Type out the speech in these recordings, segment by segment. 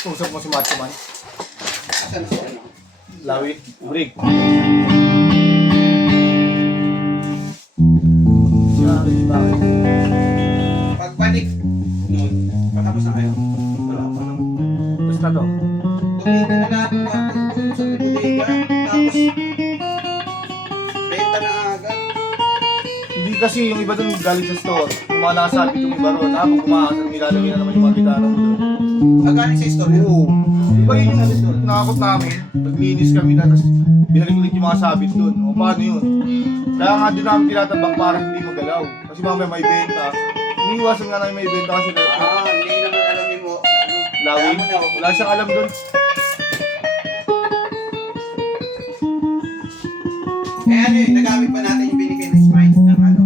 Usap mo si Macho Man. Asan si ano? Lawit. Break. Pagbalik noon, patapos na kayo. Wala pa naman. Basta to. Tumigil na lahat ng kwarto dun sa bodega. Tapos, benta na agad. Hindi kasi yung iba dun galing sa store. Yung mga nakasabit yung iba ron. Habang kumakasan, nilalagay na naman yung mga gitara mo dun. Galing sa istorya. Oo. Iba yun yung nakakot namin. Naglinis kami na, tapos binalik ulit yung mga sabit dun. O paano yun? Kaya nga din namin tinatabak para hindi magalaw. Kasi mamaya may benta. Iniiwasan nga namin may benta kasi Hindi naman alam ni mo. Ano, lawin. kaya mo na, Wala siyang alam dun. Eh ano yun, nagamit pa natin yung binigay na Smite ng ano.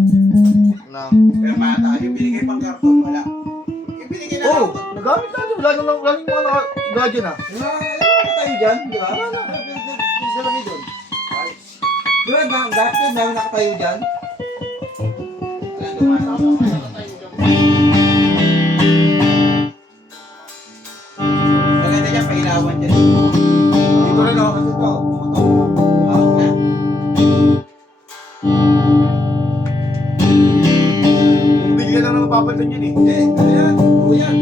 Na. Pero mata, yung binigay pang karton, wala. Yung binigay na Oo, nagamit natin. Wala nang yung mga naka-gadget na. Ano tayo dyan, di ba? Wala na. Sa lami doon. Di ba, dati doon namin nakatayo dyan? Maganda niya, pailawan dyan. Dito rin Ito, ako. ito. Wow na. Bumili lang naman papalitan yun eh. Hindi, ano yan? Oo yan.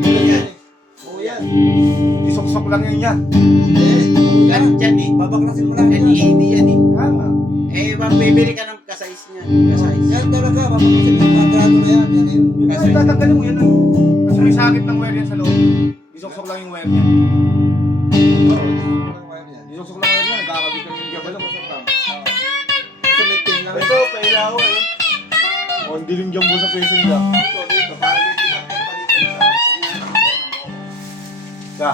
Yun yan. Oo yan. Isok-sok lang yun yan. Hindi, oo yan. Lahat dyan eh. Babaklasin mo lang yan. NEAD yan eh. Tama. Eh, bibili ka ng kasais niya. Kasais. Yan talaga, babaklasin mo yung padrano na yan. Yan yun. Kasi tatanggalin mo yan. Kasi may sakit ng wire yan sa loob. Isok-sok lang yung wire niya. Isok-sok lang yung wire niya. Nagkakabit kami yung gabal. Kasi may ting lang. Ito, pailaw eh. O, hindi rin jumbo sa peso nila. Ito, dito. Para may bilang kayo palitan sa... Ka.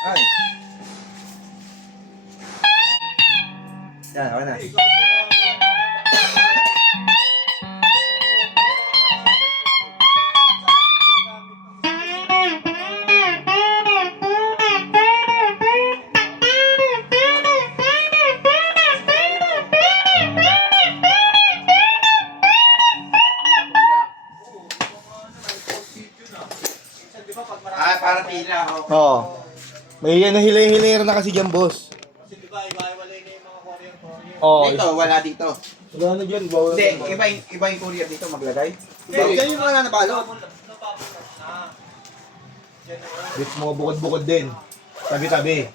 Ay. Yan, okay na. Para pila ako. Oo. May yan na hilay-hilay na kasi dyan, boss. Oo. Dito, wala dito. Wala na dyan. Bawal Hindi, iba yung courier dito maglagay. Hindi, yan yung mga nabalot. Dito mga bukod-bukod din. Tabi-tabi.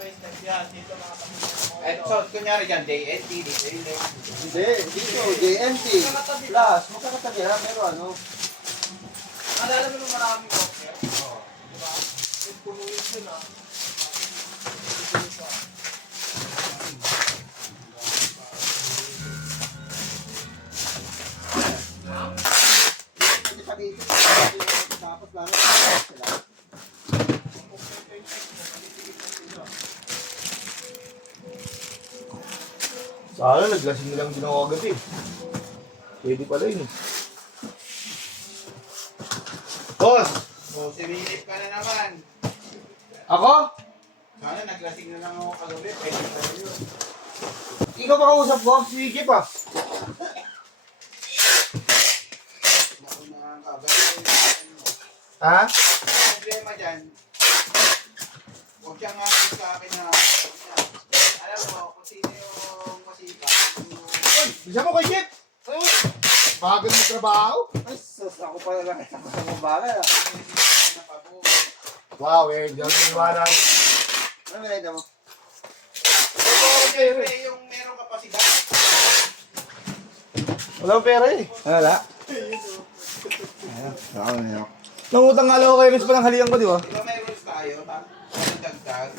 Eh, so, kunyari dyan, JNT, dito. Hindi, dito, JNT. Plus, magkakatabi ha, pero ano. Alala mo nung maraming courier? Oo. Diba? Yung punuin dun ah. Hindi pa dito. Tapos lang. Sila. Sana naglasing na lang din ako agad eh. Pwede pala yun eh. Boss! So, similip ka na naman. Ako? Sana naglasing na lang ako kagabi. Pwede pa rin yun. Ikaw pa kausap ko? Sige pa. Ako na ang kagabi. Ha? Ang problema dyan, huwag siyang ngapit sa akin na, alam mo, kung sino yung masika. Bisa mo kay Jeep! Bagal mo trabaho? Ay, sus, ako pala lang. Ako sa mabala. Wow, eh, di ako niniwala. Ano nilagay mo? Siyempre, yung merong kapasidad. Walang pera eh. Wala. Ayan, ako na yun. Nangutang nga lang ako kay Renz pa ng halian ko, di ba? Di ba may rules tayo? Ang dagdag.